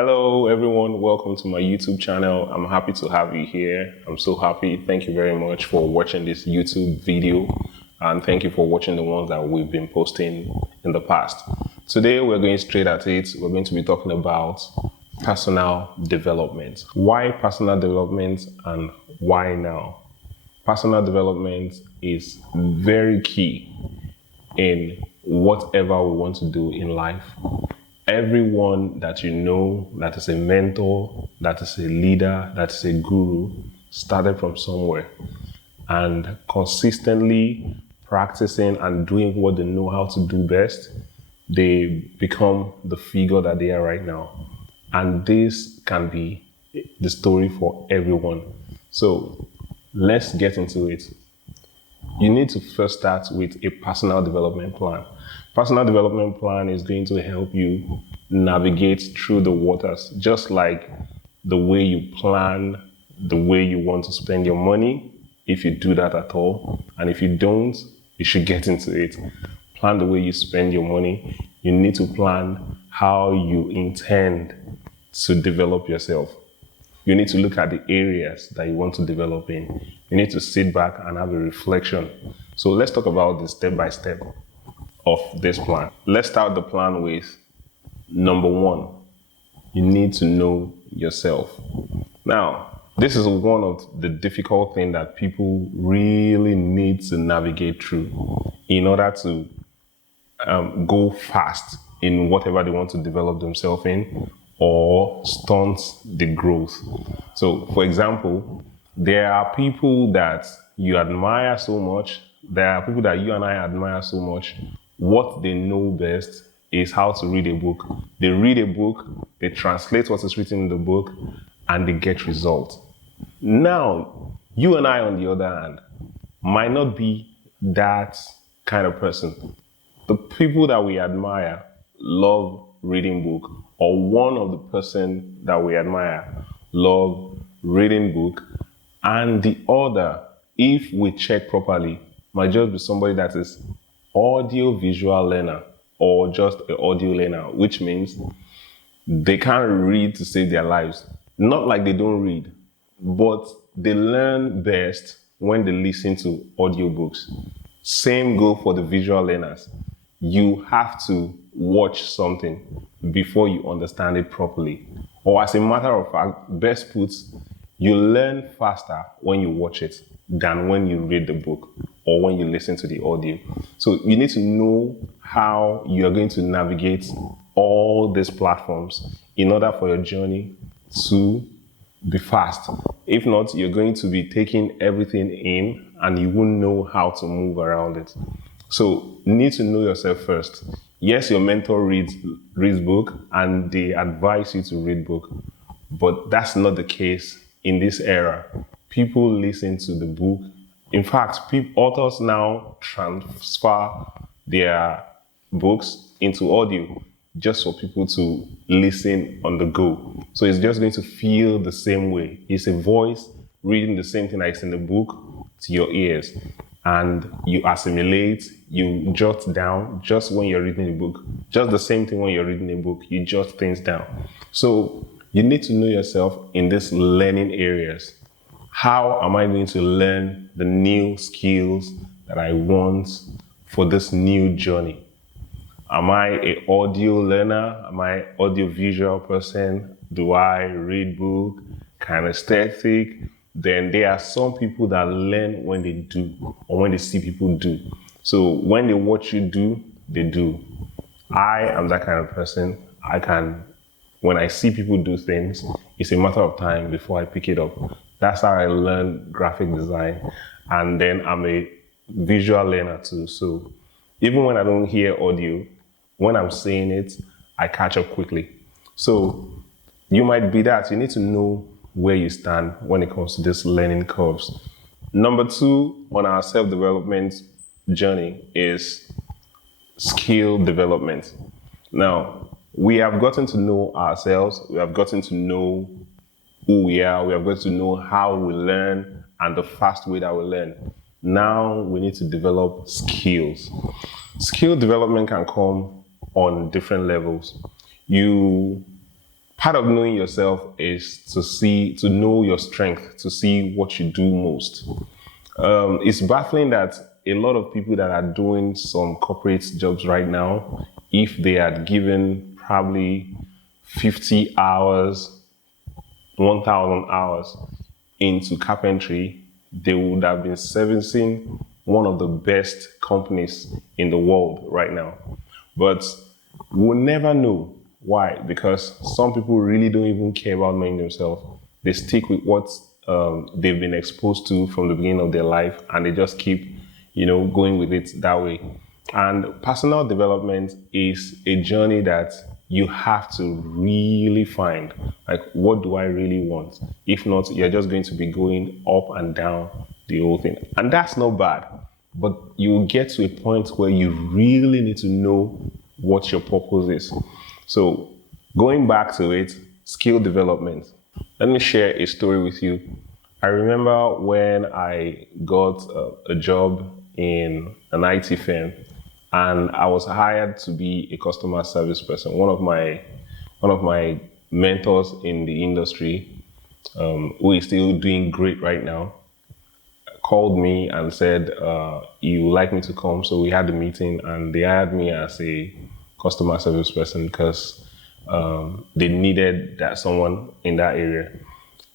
Hello, everyone. Welcome to my YouTube channel. I'm happy to have you here. I'm so happy. Thank you very much for watching this YouTube video. And thank you for watching the ones that we've been posting in the past. Today, we're going straight at it. We're going to be talking about personal development. Why personal development and why now? Personal development is very key in whatever we want to do in life. Everyone that you know that is a mentor, that is a leader, that is a guru, started from somewhere. And consistently practicing and doing what they know how to do best, they become the figure that they are right now. And this can be the story for everyone. So let's get into it. You need to first start with a personal development plan. Personal development plan is going to help you navigate through the waters, just like the way you plan, the way you want to spend your money, if you do that at all. And if you don't, you should get into it. Plan the way you spend your money. You need to plan how you intend to develop yourself. You need to look at the areas that you want to develop in. You need to sit back and have a reflection. So let's talk about the step by step of this plan. Let's start the plan with number one. You need to know yourself. Now, this is one of the difficult things that people really need to navigate through in order to go fast in whatever they want to develop themselves in, or stunt the growth. So, for example, there are people that you admire so much. There are people that you and I admire so much. What they know best is how to read a book. They read a book, they translate what is written in the book, and they get results. Now, you and I, on the other hand, might not be that kind of person. The people that we admire love reading book, or one of the person that we admire love reading book, and the other, if we check properly, might just be somebody that is audio visual learner or just an audio learner, which means they can't read to save their lives. Not like they don't read, but they learn best when they listen to audiobooks. Same go for the visual learners. You have to watch something before you understand it properly. Or as a matter of fact, best put, you learn faster when you watch it than when you read the book or when you listen to the audio. So you need to know how you are going to navigate all these platforms in order for your journey to be fast. If not, you're going to be taking everything in and you won't know how to move around it. So you need to know yourself first. Yes, your mentor reads book and they advise you to read book, but that's not the case in this era. People listen to the book. In fact, authors now transfer their books into audio just for people to listen on the go. So it's just going to feel the same way. It's a voice reading the same thing that's in the book to your ears. And you assimilate, you jot down just when you're reading a book. Just the same thing when you're reading a book, you jot things down. So you need to know yourself in these learning areas. How am I going to learn the new skills that I want for this new journey? Am I an audio learner? Am I an audio-visual person? Do I read book? Kinesthetic? Then there are some people that learn when they do or when they see people do. So when they watch you do, they do. I am that kind of person. When I see people do things, it's a matter of time before I pick it up. That's how I learned graphic design. And then I'm a visual learner too. So even when I don't hear audio, when I'm saying it, I catch up quickly. So you might be that. You need to know where you stand when it comes to this learning curves. Number two on our self-development journey is skill development. Now, we have gotten to know ourselves. We have gotten to know who we are. We have gotten to know how we learn and the fast way that we learn. Now we need to develop skills. Skill development can come on different levels. You Part of knowing yourself is to know your strength, to see what you do most. It's baffling that a lot of people that are doing some corporate jobs right now, if they had given probably 50 hours, 1,000 hours into carpentry, they would have been servicing one of the best companies in the world right now. But we'll never know. Why? Because some people really don't even care about knowing themselves. They stick with what they've been exposed to from the beginning of their life, and they just keep, going with it that way. And personal development is a journey that you have to really find. Like, what do I really want? If not, you're just going to be going up and down the whole thing. And that's not bad. But you will get to a point where you really need to know what your purpose is. So going back to it, skill development. Let me share a story with you. I remember when I got a job in an IT firm, and I was hired to be a customer service person. One of my mentors in the industry, who is still doing great right now, called me and said, "You would like me to come?" So we had a meeting, and they hired me as a customer service person because they needed someone in that area.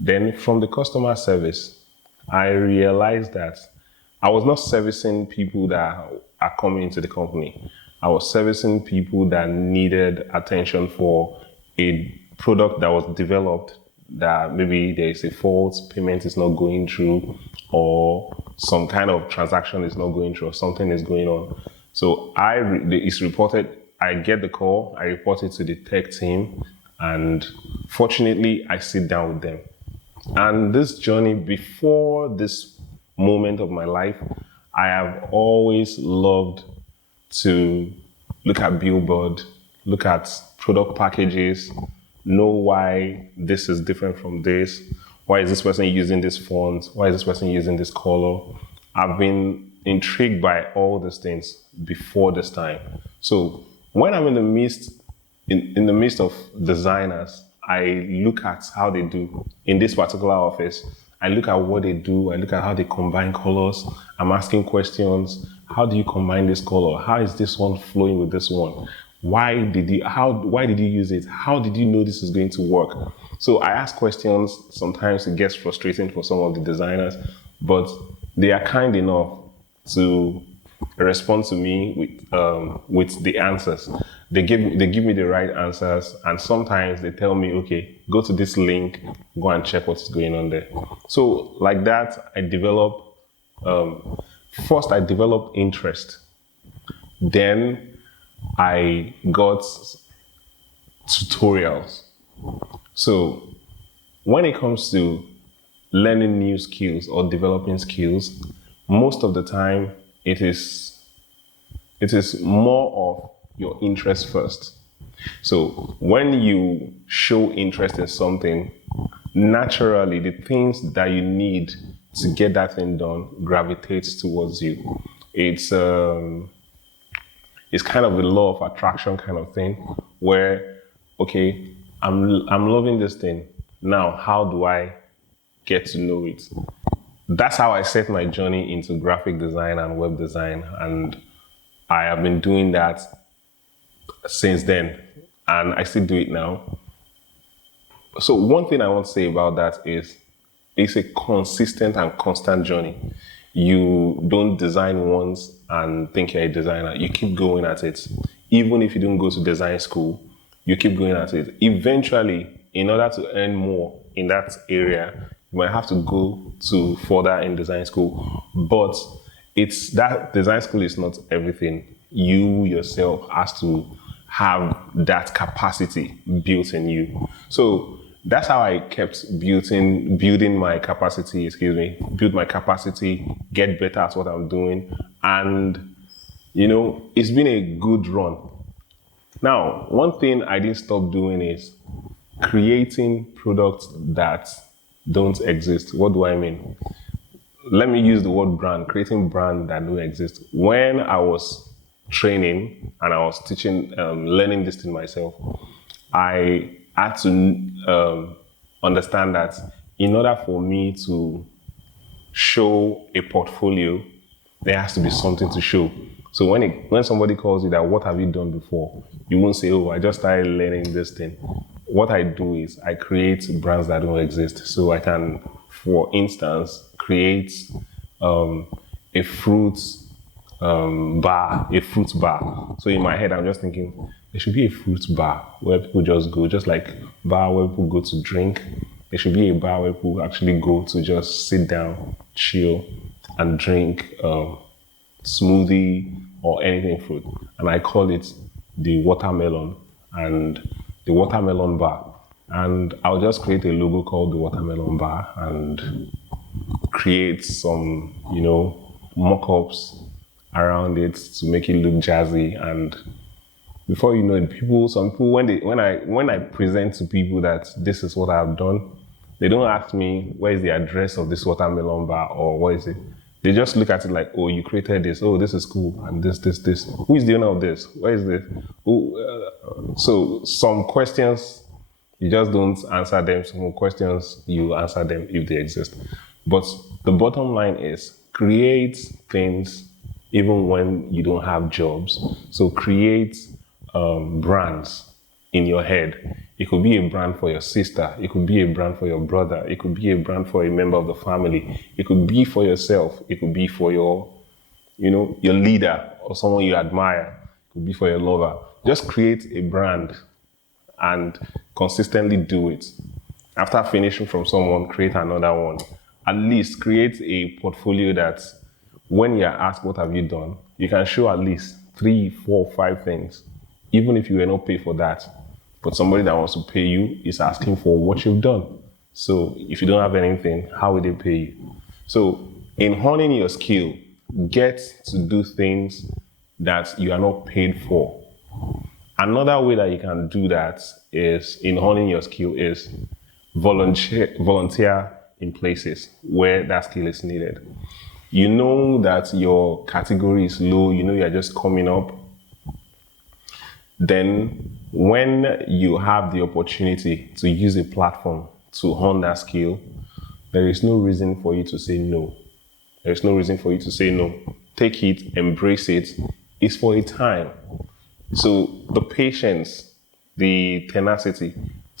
Then from the customer service, I realized that I was not servicing people that are coming into the company. I was servicing people that needed attention for a product that was developed, that maybe there is a fault, payment is not going through, or some kind of transaction is not going through, or something is going on. So it's reported. I get the call, I report it to the tech team, and fortunately, I sit down with them. And this journey, before this moment of my life, I have always loved to look at billboard, look at product packages, know why this is different from this, why is this person using this font, why is this person using this color. I've been intrigued by all these things before this time. So when I'm in the midst of designers, I look at how they do in this particular office. I look at what they do. I look at how they combine colors. I'm asking questions. How do you combine this color? How is this one flowing with this one? Why did you use it? How did you know this is going to work? So I ask questions. Sometimes it gets frustrating for some of the designers, but they are kind enough to respond to me with the answers. They give me the right answers, and sometimes they tell me, okay, go to this link, go and check what's going on there. So like that, I develop interest. Then I got tutorials. So when it comes to learning new skills or developing skills, most of the time it is more of your interest first. So when you show interest in something, naturally the things that you need to get that thing done gravitates towards you. It's kind of the law of attraction kind of thing, where, okay, I'm loving this thing. Now, how do I get to know it? That's how I set my journey into graphic design and web design, and I have been doing that since then, and I still do it now. So one thing I want to say about that is it's a consistent and constant journey. You don't design once and think you're a designer. You keep going at it. Even if you don't go to design school, you keep going at it. Eventually, in order to earn more in that area, you might have to go to further in design school. But it's that design school is not everything. You yourself has to have that capacity built in you. So that's how I kept building my capacity, build my capacity, get better at what I'm doing. And, it's been a good run. Now, one thing I didn't stop doing is creating products that don't exist. What do I mean? Let me use the word brand, creating brand that don't exist. When I was training and I was teaching, learning this thing myself, I I had to understand that in order for me to show a portfolio, there has to be something to show. So when somebody calls you that, what have you done before? You won't say, oh, I just started learning this thing. What I do is I create brands that don't exist. So I can, for instance, create a fruit a fruit bar. So in my head, I'm just thinking there should be a fruit bar where people just go, just like bar where people go to drink. There should be a bar where people actually go to just sit down, chill, and drink smoothie or anything fruit. And I call it the watermelon and the watermelon bar. And I'll just create a logo called the watermelon bar and create some, mock-ups around it to make it look jazzy. And before you know it, some people when I present to people that this is what I've done, they don't ask me where is the address of this watermelon bar or what is it. They just look at it like, oh, you created this. Oh, this is cool. And this. Who is the owner of this? Where is this? So some questions, you just don't answer them. Some questions, you answer them if they exist. But the bottom line is create things even when you don't have jobs. So create brands in your head. It could be a brand for your sister. It could be a brand for your brother. It could be a brand for a member of the family. It could be for yourself. It could be for your leader or someone you admire. It could be for your lover. Just create a brand and consistently do it. After finishing from someone, create another one. At least create a portfolio that when you're asked, what have you done? You can show at least 3, 4, 5 things, even if you were not paid for that. But somebody that wants to pay you is asking for what you've done. So if you don't have anything, how will they pay you? So in honing your skill, get to do things that you are not paid for. Another way that you can do that is in honing your skill is volunteer in places where that skill is needed. You know that your category is low, you're just coming up. Then when you have the opportunity to use a platform to hone that skill, there is no reason for you to say no. There's no reason for you to say no. Take it, embrace it. It's for a time. So the patience, the tenacity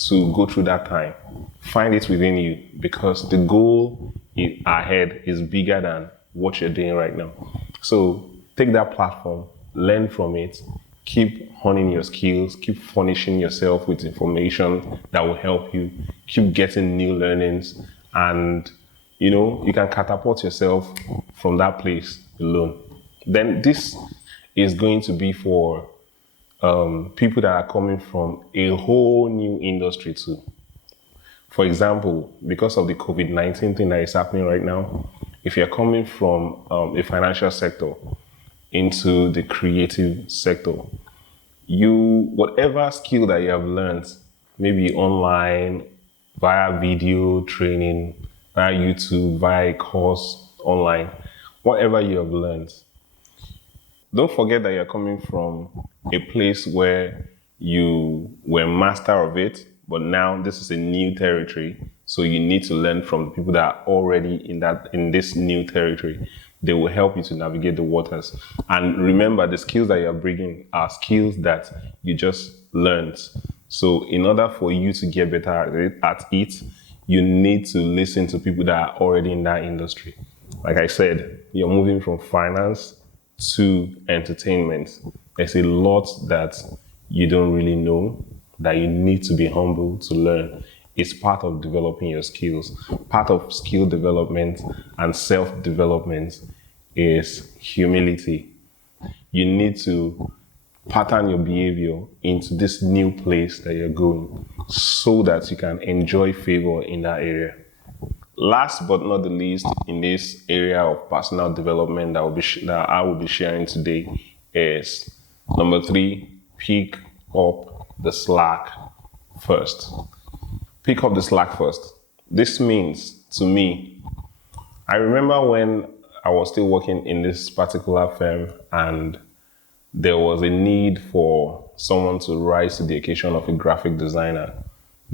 to go through that time, find it within you, because the goal ahead is bigger than what you're doing right now. So take that platform, learn from it, keep honing your skills, keep furnishing yourself with information that will help you, keep getting new learnings, and you can catapult yourself from that place alone. Then this is going to be for people that are coming from a whole new industry too. For example, because of the COVID-19 thing that is happening right now, if you're coming from a financial sector into the creative sector, whatever skill that you have learned, maybe online, via video training, via YouTube, via a course online, whatever you have learned, don't forget that you're coming from a place where you were master of it, but now this is a new territory. So you need to learn from the people that are already in this new territory. They will help you to navigate the waters. And remember, the skills that you're bringing are skills that you just learned. So in order for you to get better at it, you need to listen to people that are already in that industry. Like I said, you're moving from finance to entertainment. There's a lot that you don't really know that you need to be humble to learn. It's part of developing your skills. Part of skill development and self-development is humility. You need to pattern your behavior into this new place that you're going so that you can enjoy favor in that area. Last but not the least, in this area of personal development that I will be sharing today is number 3, pick up the slack first. Pick up the slack first. This means, to me, I remember when I was still working in this particular firm and there was a need for someone to rise to the occasion of a graphic designer.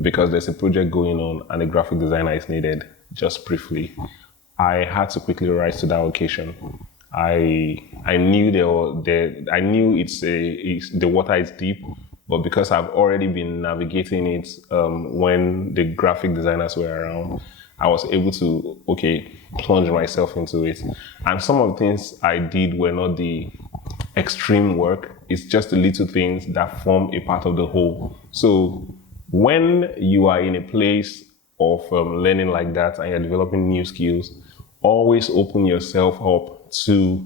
because there's a project going on and a graphic designer is needed, just briefly. I had to quickly rise to that occasion. I knew I knew the water is deep, but because I've already been navigating it when the graphic designers were around, I was able to plunge myself into it. And some of the things I did were not the extreme work. It's just the little things that form a part of the whole. So when you are in a place of learning like that and you're developing new skills, always open yourself up to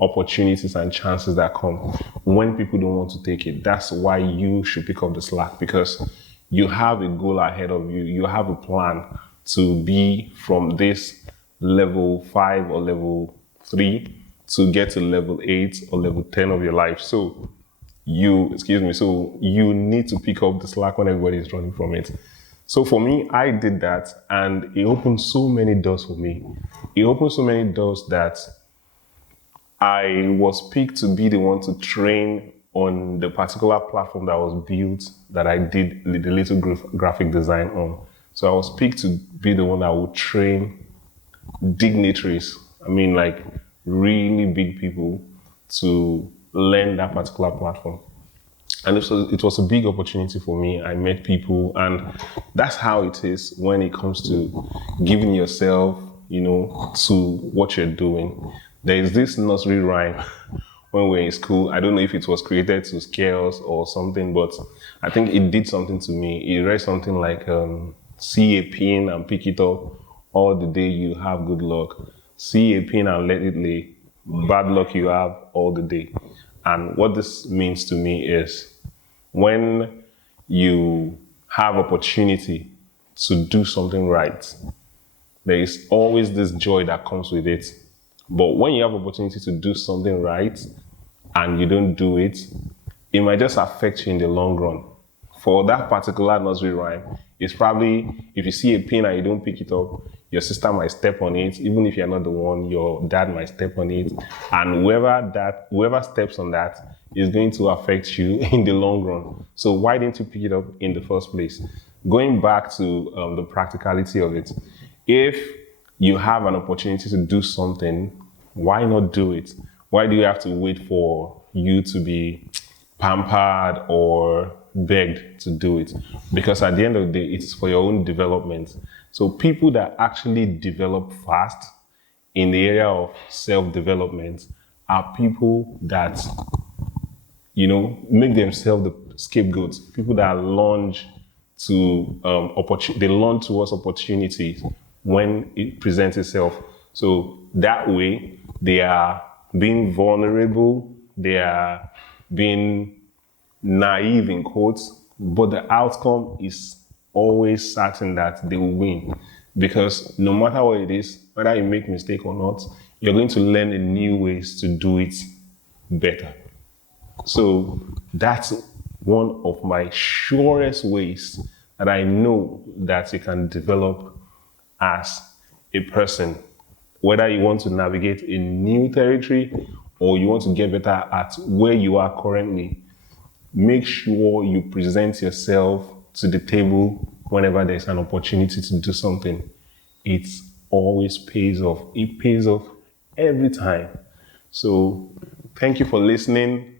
opportunities and chances that come when people don't want to take it. That's why you should pick up the slack, because you have a goal ahead of you. You have a plan to be from this level 5 or level 3 to get to level 8 or level 10 of your life. So you need to pick up the slack when everybody is running from it. So for me, I did that, and it opened so many doors for me. It opened so many doors that I was picked to be the one to train on the particular platform that was built, that I did the little graphic design on. So I was picked to be the one that would train dignitaries, like really big people, to learn that particular platform. And it was a big opportunity for me. I met people, and that's how it is when it comes to giving yourself, to what you're doing. There is this nursery rhyme when we're in school. I don't know if it was created to scare us or something, but I think it did something to me. It read something like, see a pin and pick it up. All the day you have good luck. See a pin and let it lay. Bad luck you have all the day. And what this means to me is, when you have opportunity to do something right, there is always this joy that comes with it. But when you have opportunity to do something right and you don't do it, it might just affect you in the long run. For that particular nursery rhyme, it's probably, if you see a pin and you don't pick it up, your sister might step on it. Even if you're not the one, your dad might step on it. And whoever steps on that is going to affect you in the long run. So why didn't you pick it up in the first place? Going back to the practicality of it, if you have an opportunity to do something, why not do it? Why do you have to wait for you to be pampered or begged to do it? Because at the end of the day, it's for your own development. So people that actually develop fast in the area of self-development are people that, make themselves the scapegoats. People that launch to they launch towards opportunities when it presents itself. So that way, they are being vulnerable, they are being naive in quotes, but the outcome is always certain that they will win. Because no matter what it is, whether you make mistake or not, you're going to learn in new ways to do it better. So that's one of my surest ways that I know that you can develop as a person. Whether you want to navigate a new territory or you want to get better at where you are currently, make sure you present yourself to the table whenever there's an opportunity to do something. It always pays off. It pays off every time. So thank you for listening.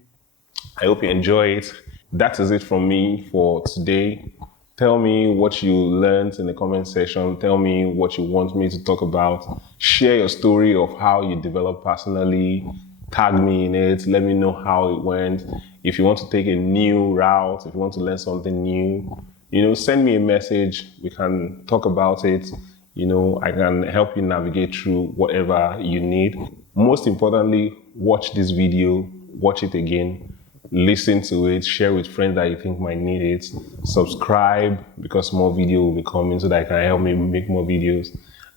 I hope you enjoy it. That is it from me for today. Tell me what you learned in the comment section. Tell me what you want me to talk about. Share your story of how you developed personally. Tag me in it. Let me know how it went. If you want to take a new route, if you want to learn something new, send me a message. We can talk about it. I can help you navigate through whatever you need. Most importantly, watch this video, watch it again. Listen to it, share with friends that you think might need it. Subscribe, because more video will be coming so that it can help me make more videos.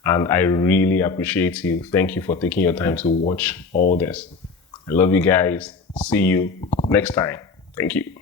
And I really appreciate you. Thank you for taking your time to watch all this. I love you guys. See you next time. Thank you.